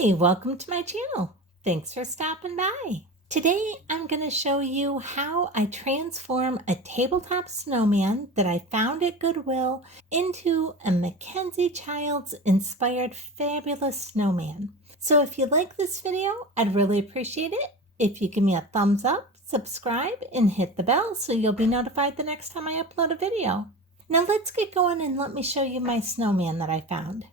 Hi, welcome to my channel. Thanks for stopping by. Today I'm going to show you how I transform a tabletop snowman that I found at Goodwill into a Mackenzie Childs inspired fabulous snowman. So if you like this video, I'd really appreciate it if you give me a thumbs up, subscribe, and hit the bell so you'll be notified the next time I upload a video. Now let's get going and let me show you my snowman that I found.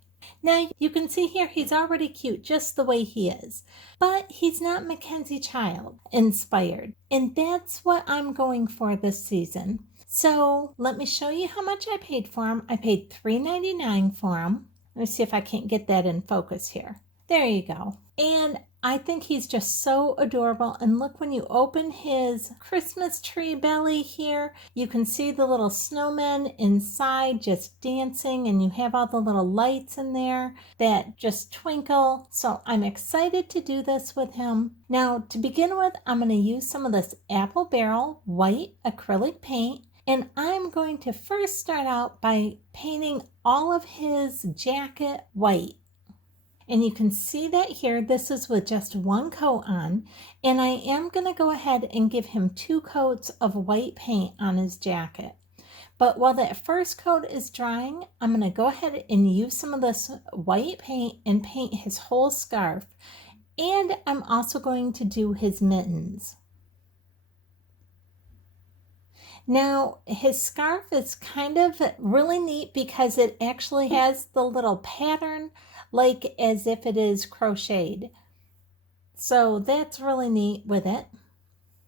Now you can see here he's already cute just the way he is, but he's not Mackenzie Child inspired, and that's what I'm going for this season. So let me show you how much I paid for him. I paid $3.99 for him. Let me see if I can't get that in focus here. There you go. And I think he's just so adorable. And look, when you open his Christmas tree belly here, you can see the little snowmen inside just dancing, and you have all the little lights in there that just twinkle. So I'm excited to do this with him. Now, to begin with, I'm going to use some of this Apple Barrel white acrylic paint. And I'm going to first start out by painting all of his jacket white. And you can see that here, this is with just one coat on, and I am going to go ahead and give him 2 coats of white paint on his jacket. But while that first coat is drying, I'm going to go ahead and use some of this white paint and paint his whole scarf. And I'm also going to do his mittens. Now, his scarf is kind of really neat because it actually has the little pattern like as if it is crocheted. So that's really neat with it.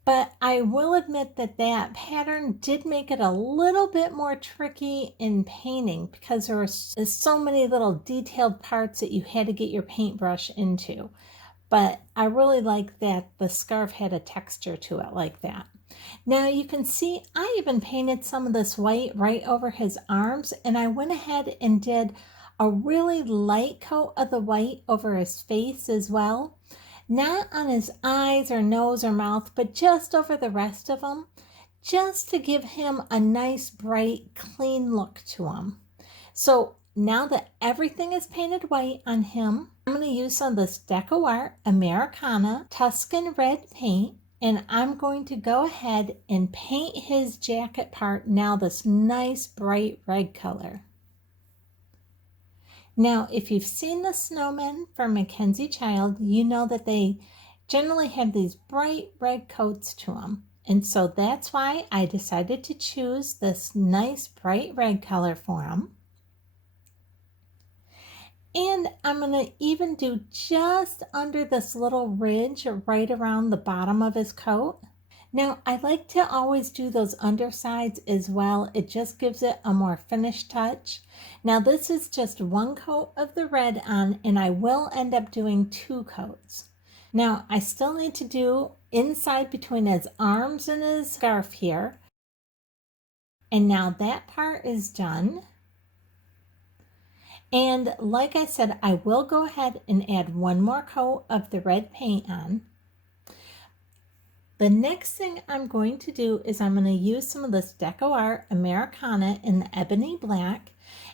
But I will admit that that pattern did make it a little bit more tricky in painting because there were so many little detailed parts that you had to get your paintbrush into. But I really like that the scarf had a texture to it like that. Now you can see I even painted some of this white right over his arms, and I went ahead and did a really light coat of the white over his face as well. Not on his eyes or nose or mouth, but just over the rest of him, just to give him a nice, bright, clean look to him. So now that everything is painted white on him, I'm going to use some of this Deco Art Americana Tuscan Red paint, and I'm going to go ahead and paint his jacket part now this nice, bright red color. Now, if you've seen the snowmen from Mackenzie Child, you know that they generally have these bright red coats to them. And so that's why I decided to choose this nice bright red color for them. And I'm going to even do just under this little ridge right around the bottom of his coat. Now, I like to always do those undersides as well. It just gives it a more finished touch. Now, this is just one coat of the red on, and I will end up doing 2 coats. Now, I still need to do inside between his arms and his scarf here. And now that part is done. And like I said, I will go ahead and add 1 more coat of the red paint on. The next thing I'm going to do is I'm going to use some of this Deco Art Americana in the ebony black,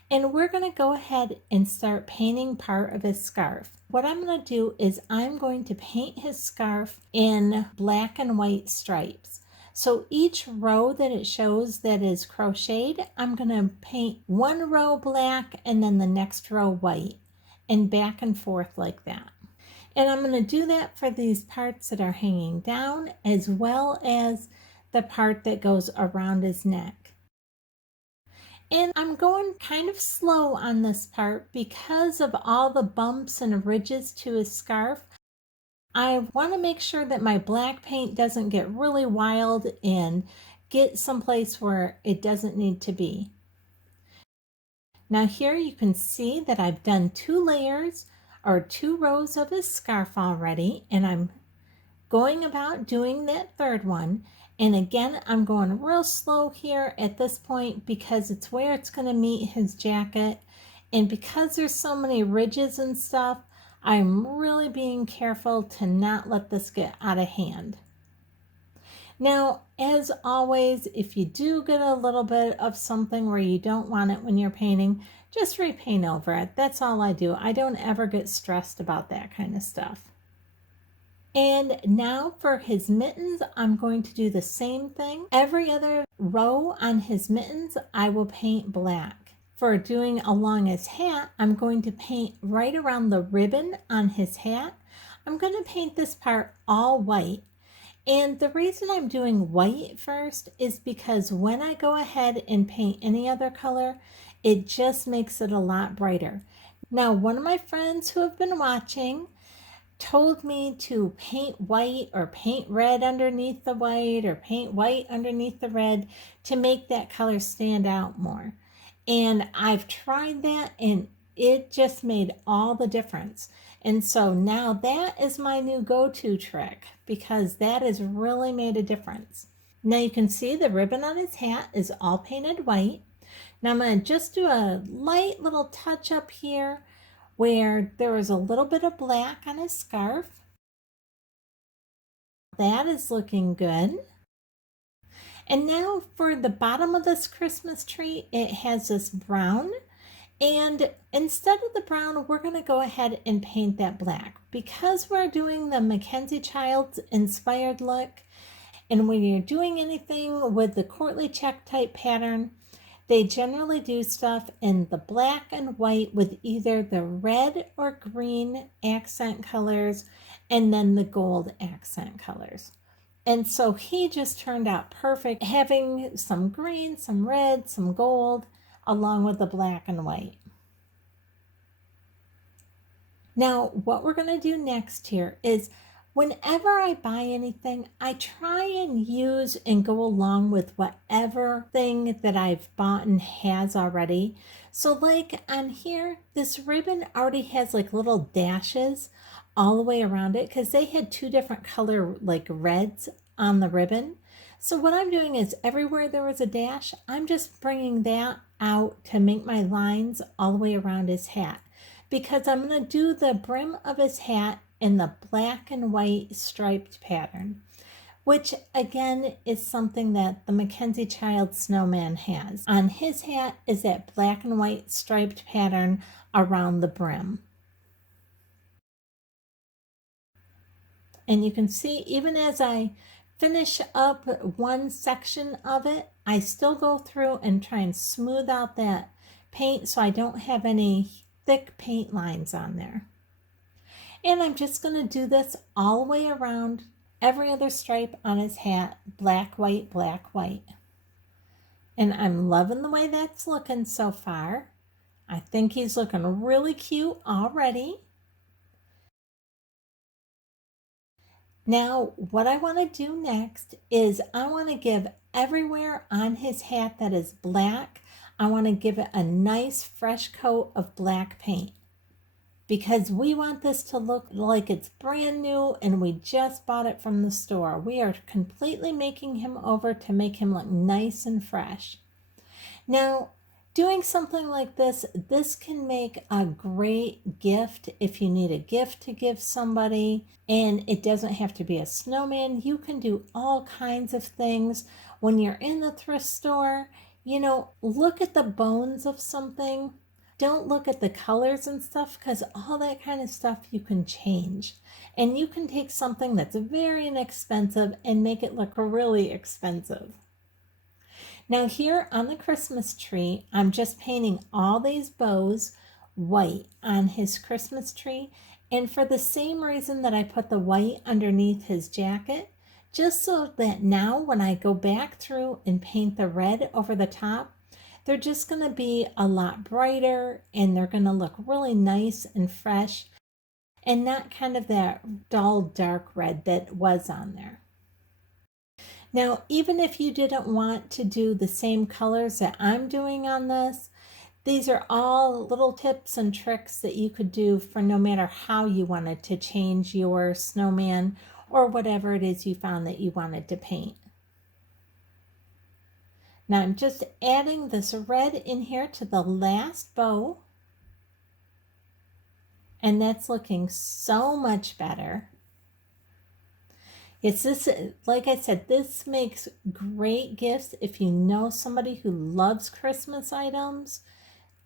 and we're going to go ahead and start painting part of his scarf. What I'm going to do is I'm going to paint his scarf in black and white stripes. So each row that it shows that is crocheted, I'm going to paint 1 row black and then the next row white, and back and forth like that. And I'm going to do that for these parts that are hanging down as well as the part that goes around his neck. And I'm going kind of slow on this part because of all the bumps and ridges to his scarf. I want to make sure that my black paint doesn't get really wild and get someplace where it doesn't need to be. Now here you can see that I've done 2 layers or 2 rows of his scarf already, and I'm going about doing that 3rd one. And again, I'm going real slow here at this point because it's where it's going to meet his jacket, and because there's so many ridges and stuff, I'm really being careful to not let this get out of hand. Now, as always, if you do get a little bit of something where you don't want it when you're painting, just repaint over it. That's all I do. I don't ever get stressed about that kind of stuff. And now for his mittens, I'm going to do the same thing. Every other row on his mittens, I will paint black. For doing along his hat, I'm going to paint right around the ribbon on his hat. I'm going to paint this part all white. And the reason I'm doing white first is because when I go ahead and paint any other color, it just makes it a lot brighter. Now, one of my friends who have been watching told me to paint white or paint red underneath the white or paint white underneath the red to make that color stand out more. And I've tried that and it just made all the difference. And so now that is my new go-to trick because that has really made a difference. Now you can see the ribbon on his hat is all painted white. Now I'm going to just do a light little touch up here where there is a little bit of black on his scarf. That is looking good. And now for the bottom of this Christmas tree, it has this brown. And instead of the brown, we're going to go ahead and paint that black. Because we're doing the MacKenzie Childs inspired look, and when you're doing anything with the Courtly check type pattern, they generally do stuff in the black and white with either the red or green accent colors and then the gold accent colors. And so he just turned out perfect, having some green, some red, some gold, along with the black and white. Now, what we're going to do next here is whenever I buy anything, I try and use and go along with whatever thing that I've bought and has already. So like on here, this ribbon already has like little dashes all the way around it because they had two different color like reds on the ribbon. So what I'm doing is everywhere there was a dash, I'm just bringing that out to make my lines all the way around his hat, because I'm going to do the brim of his hat in the black and white striped pattern, which again is something that the MacKenzie Child Snowman has. On his hat is that black and white striped pattern around the brim. And you can see even as I finish up one section of it, I still go through and try and smooth out that paint so I don't have any thick paint lines on there. And I'm just going to do this all the way around every other stripe on his hat, black, white, black, white. And I'm loving the way that's looking so far. I think he's looking really cute already. Now, what I want to do next is I want to give everywhere on his hat that is black, I want to give it a nice fresh coat of black paint, because we want this to look like it's brand new and we just bought it from the store. We are completely making him over to make him look nice and fresh. Now, doing something like this can make a great gift if you need a gift to give somebody, and it doesn't have to be a snowman. You can do all kinds of things when you're in the thrift store. You know, look at the bones of something. Don't look at the colors and stuff, because all that kind of stuff you can change. And you can take something that's very inexpensive and make it look really expensive. Now here on the Christmas tree, I'm just painting all these bows white on his Christmas tree. And for the same reason that I put the white underneath his jacket, just so that now when I go back through and paint the red over the top, they're just going to be a lot brighter and they're going to look really nice and fresh and not kind of that dull dark red that was on there. Now, even if you didn't want to do the same colors that I'm doing on this, these are all little tips and tricks that you could do for no matter how you wanted to change your snowman or whatever it is you found that you wanted to paint. Now I'm just adding this red in here to the last bow, and that's looking so much better. It's this, like I said, this makes great gifts if you know somebody who loves Christmas items.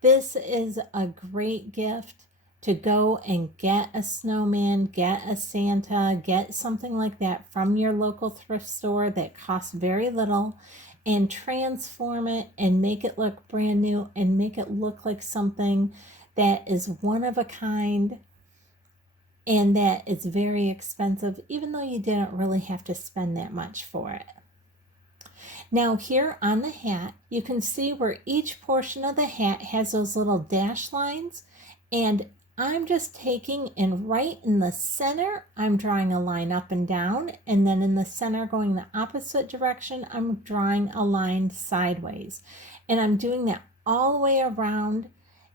This is a great gift to go and get a snowman, get a Santa, get something like that from your local thrift store that costs very little, and transform it and make it look brand new and make it look like something that is one of a kind and that is very expensive, even though you didn't really have to spend that much for it. Now here on the hat, you can see where each portion of the hat has those little dash lines, and I'm just taking and right in the center, I'm drawing a line up and down, and then in the center going the opposite direction, I'm drawing a line sideways. And I'm doing that all the way around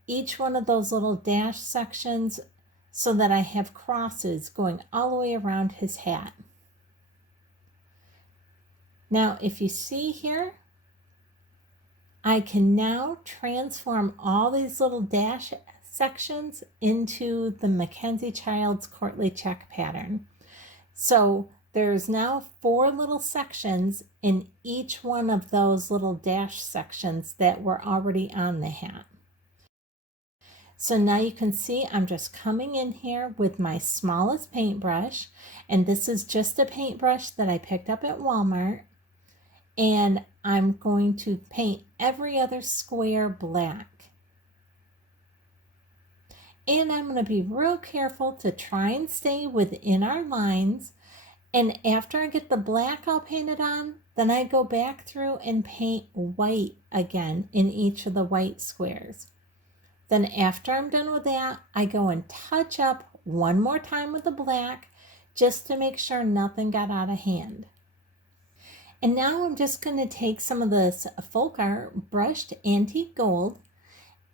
each one of those little dash sections so that I have crosses going all the way around his hat. Now, if you see here, I can now transform all these little dash sections into the MacKenzie Child's Courtly Check pattern. So there's now 4 little sections in each one of those little dash sections that were already on the hat. So now you can see I'm just coming in here with my smallest paintbrush, and this is just a paintbrush that I picked up at Walmart, and I'm going to paint every other square black. And I'm going to be real careful to try and stay within our lines, and after I get the black all painted on, then I go back through and paint white again in each of the white squares. Then after I'm done with that, I go and touch up one more time with the black just to make sure nothing got out of hand. And now I'm just going to take some of this folk art brushed antique gold,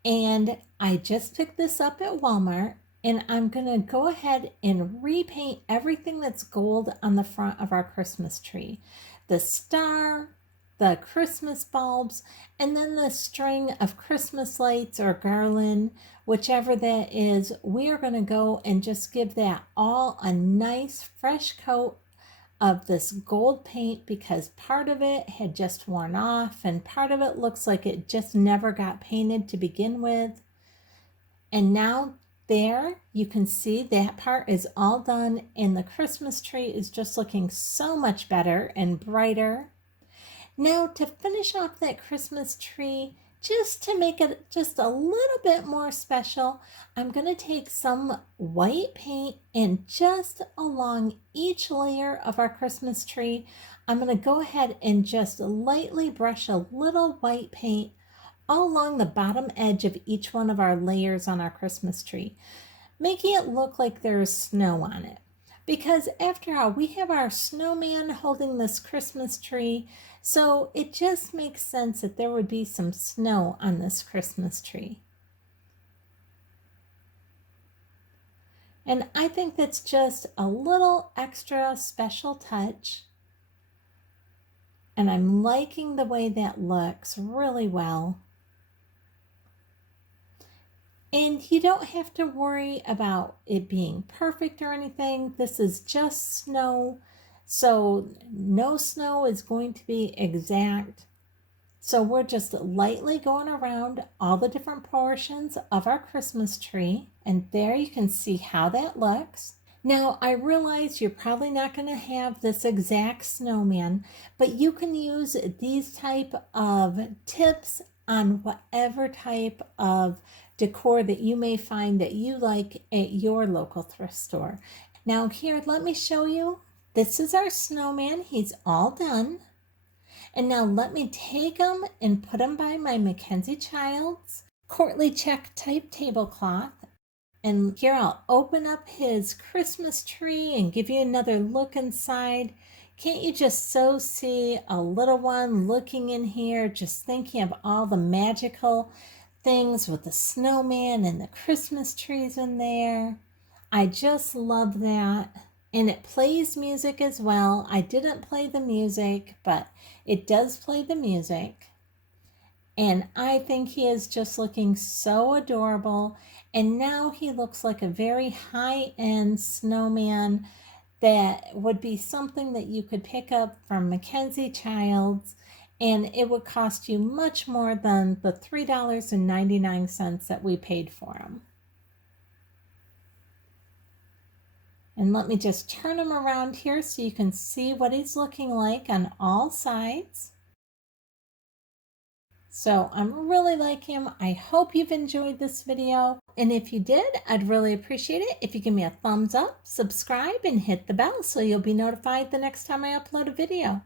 and I just picked this up at Walmart, and I'm going to go ahead and repaint everything that's gold on the front of our Christmas tree. The star, the Christmas bulbs, and then the string of Christmas lights or garland, whichever that is. We are going to go and just give that all a nice fresh coat of this gold paint, because part of it had just worn off and part of it looks like it just never got painted to begin with. And now there you can see that part is all done, and the Christmas tree is just looking so much better and brighter. Now to finish off that Christmas tree, just to make it just a little bit more special, I'm going to take some white paint, and just along each layer of our Christmas tree, I'm going to go ahead and just lightly brush a little white paint all along the bottom edge of each one of our layers on our Christmas tree, making it look like there's snow on it. Because after all, we have our snowman holding this Christmas tree, so it just makes sense that there would be some snow on this Christmas tree. And I think that's just a little extra special touch. And I'm liking the way that looks really well. And you don't have to worry about it being perfect or anything. This is just snow, so no snow is going to be exact. So we're just lightly going around all the different portions of our Christmas tree, and there you can see how that looks. Now, I realize you're probably not going to have this exact snowman, but you can use these type of tips on whatever type of decor that you may find that you like at your local thrift store. Now here, let me show you. This is our snowman. He's all done. And now let me take him and put him by my MacKenzie Child's Courtly Check type tablecloth. And here I'll open up his Christmas tree and give you another look inside. Can't you just so see a little one looking in here, just thinking of all the magical things with the snowman and the Christmas trees in there? I just love that. And it plays music as well. I didn't play the music, but it does play the music. And I think he is just looking so adorable. And now he looks like a very high-end snowman that would be something that you could pick up from MacKenzie Child's and it would cost you much more than the $3.99 that we paid for them. And let me just turn him around here so you can see what he's looking like on all sides. So I'm really liking him. I hope you've enjoyed this video. And if you did, I'd really appreciate it if you give me a thumbs up, subscribe, and hit the bell so you'll be notified the next time I upload a video.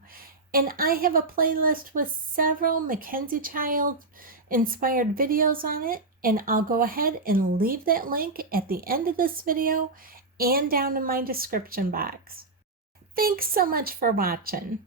And I have a playlist with several MacKenzie Child inspired videos on it. And I'll go ahead and leave that link at the end of this video and down in my description box. Thanks so much for watching.